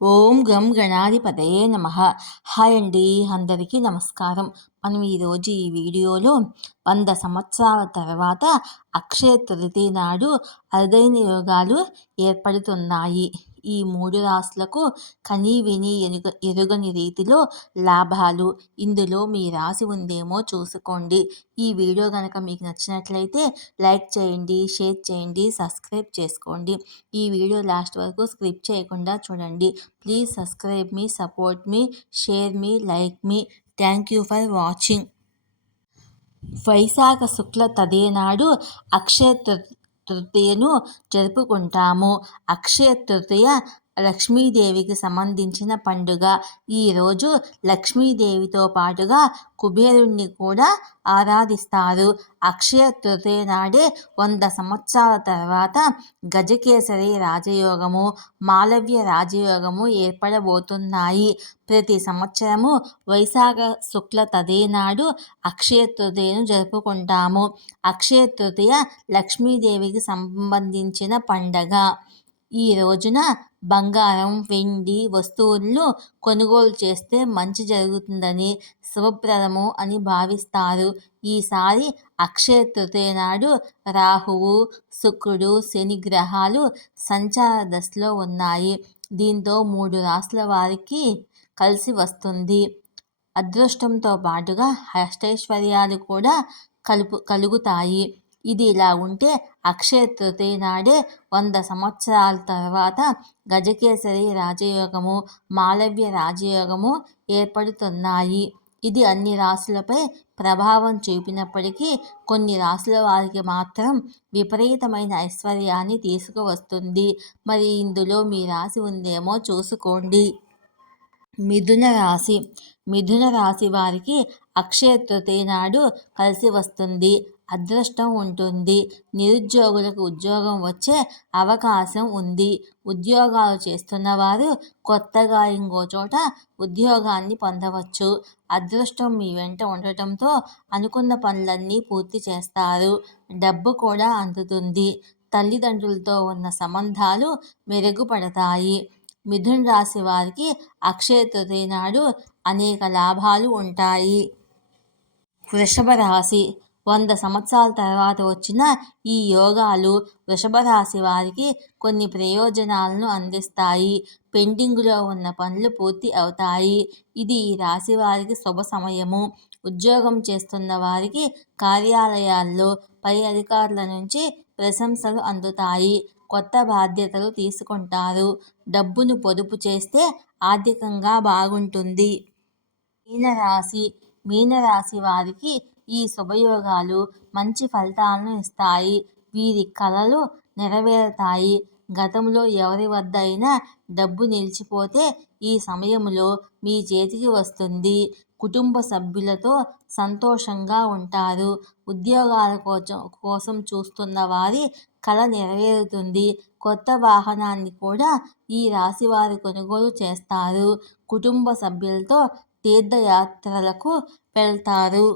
ఓం గం గణాధిపతయే నమ. హాయ్ అండి అందరికీ నమస్కారం. మనం ఈరోజు ఈ వీడియోలో వంద సంవత్సరాల తర్వాత అక్షయ తృతీయ నాడు అరుదైన యోగాలు ఏర్పడుతున్నాయి. ఈ మూడు రాశులకు కనీ విని ఎరుగ ఎరుగని రీతిలో లాభాలు ఇందులో మీ రాసి ఉందేమో చూసుకోండి. ఈ వీడియో కనుక మీకు నచ్చినట్లయితే లైక్ చేయండి షేర్ చేయండి సబ్స్క్రైబ్ చేసుకోండి. ఈ వీడియో లాస్ట్ వరకు స్క్రిప్ చేయకుండా చూడండి. ప్లీజ్ సబ్స్క్రైబ్ మీ సపోర్ట్ మీ షేర్ మీ like me. Thank you for watching. వైశాఖ శుక్ల తదేనాడు అక్షయ తృతీయను జరుపుకుంటాము. అక్షయ తృతీయ లక్ష్మీదేవికి సంబంధించిన పండుగ. ఈరోజు లక్ష్మీదేవితో పాటుగా కుబేరుణ్ణి కూడా ఆరాధిస్తారు. అక్షయ తృతీయ నాడే వంద సంవత్సరాల తర్వాత గజకేసరి రాజయోగము మాలవ్య రాజయోగము ఏర్పడబోతున్నాయి. ప్రతి సంవత్సరము వైశాఖ శుక్ల తదే నాడు అక్షయ తృతీయను జరుపుకుంటాము. అక్షయ తృతీయ లక్ష్మీదేవికి సంబంధించిన పండగ. ఈ రోజున బంగారం వెండి వస్తువులను కొనుగోలు చేస్తే మంచి జరుగుతుందని శుభప్రదము అని భావిస్తారు. ఈసారి అక్షయ తృతీయ నాడు రాహువు శుక్రుడు శని గ్రహాలు సంచార దశలో ఉన్నాయి. దీంతో మూడు రాసుల వారికి కలిసి వస్తుంది. అదృష్టంతో పాటుగా అష్టైశ్వర్యాలు కూడా కలుపు కలుగుతాయి. ఇది ఇలా ఉంటే అక్షయ తృతీయ నాడే వంద సంవత్సరాల తర్వాత గజకేసరి రాజయోగము మాలవ్య రాజయోగము ఏర్పడుతున్నాయి. ఇది అన్ని రాశులపై ప్రభావం చూపినప్పటికీ కొన్ని రాశుల వారికి మాత్రం విపరీతమైన ఐశ్వర్యాన్ని తీసుకువస్తుంది. మరి ఇందులో మీ రాశి ఉందేమో చూసుకోండి. మిథున రాశి. మిథున రాశి వారికి అక్షయ తృతీయ నాడు కలిసి వస్తుంది. అదృష్టం ఉంటుంది. నిరుద్యోగులకు ఉద్యోగం వచ్చే అవకాశం ఉంది. ఉద్యోగాలు చేస్తున్న వారు కొత్తగా ఇంకో చోట ఉద్యోగాన్ని పొందవచ్చు. అదృష్టం మీ వెంట ఉండటంతో అనుకున్న పనులన్నీ పూర్తి చేస్తారు. డబ్బు కూడా అందుతుంది. తల్లిదండ్రులతో ఉన్న సంబంధాలు మెరుగుపడతాయి. మిథున్ రాశి వారికి అక్షయ తృతీయ నాడు అనేక లాభాలు ఉంటాయి. వృషభ రాశి వంద సంవత్సరాల తర్వాత వచ్చిన ఈ యోగాలు వృషభ రాశి వారికి కొన్ని ప్రయోజనాలను అందిస్తాయి. పెండింగ్లో ఉన్న పనులు పూర్తి అవుతాయి. ఇది ఈ రాశి వారికి శుభ సమయము. ఉద్యోగం చేస్తున్న వారికి కార్యాలయాల్లో పై అధికారుల నుంచి ప్రశంసలు అందుతాయి. కొత్త బాధ్యతలు తీసుకుంటారు. డబ్బును పొదుపు చేస్తే ఆర్థికంగా బాగుంటుంది. మీనరాశి మీనరాశి వారికి ఈ శుభయోగాలు మంచి ఫలితాలను ఇస్తాయి. వీరి కళలు నెరవేరుతాయి. గతంలో ఎవరి వద్ద అయినా డబ్బు నిలిచిపోతే ఈ సమయంలో మీ చేతికి వస్తుంది. కుటుంబ సభ్యులతో సంతోషంగా ఉంటారు. ఉద్యోగాల కోసం కోసం చూస్తున్న వారి కళ నెరవేరుతుంది. కొత్త వాహనాన్ని కూడా ఈ రాశి వారు కొనుగోలు చేస్తారు. కుటుంబ సభ్యులతో తీర్థయాత్రలకు వెళ్తారు.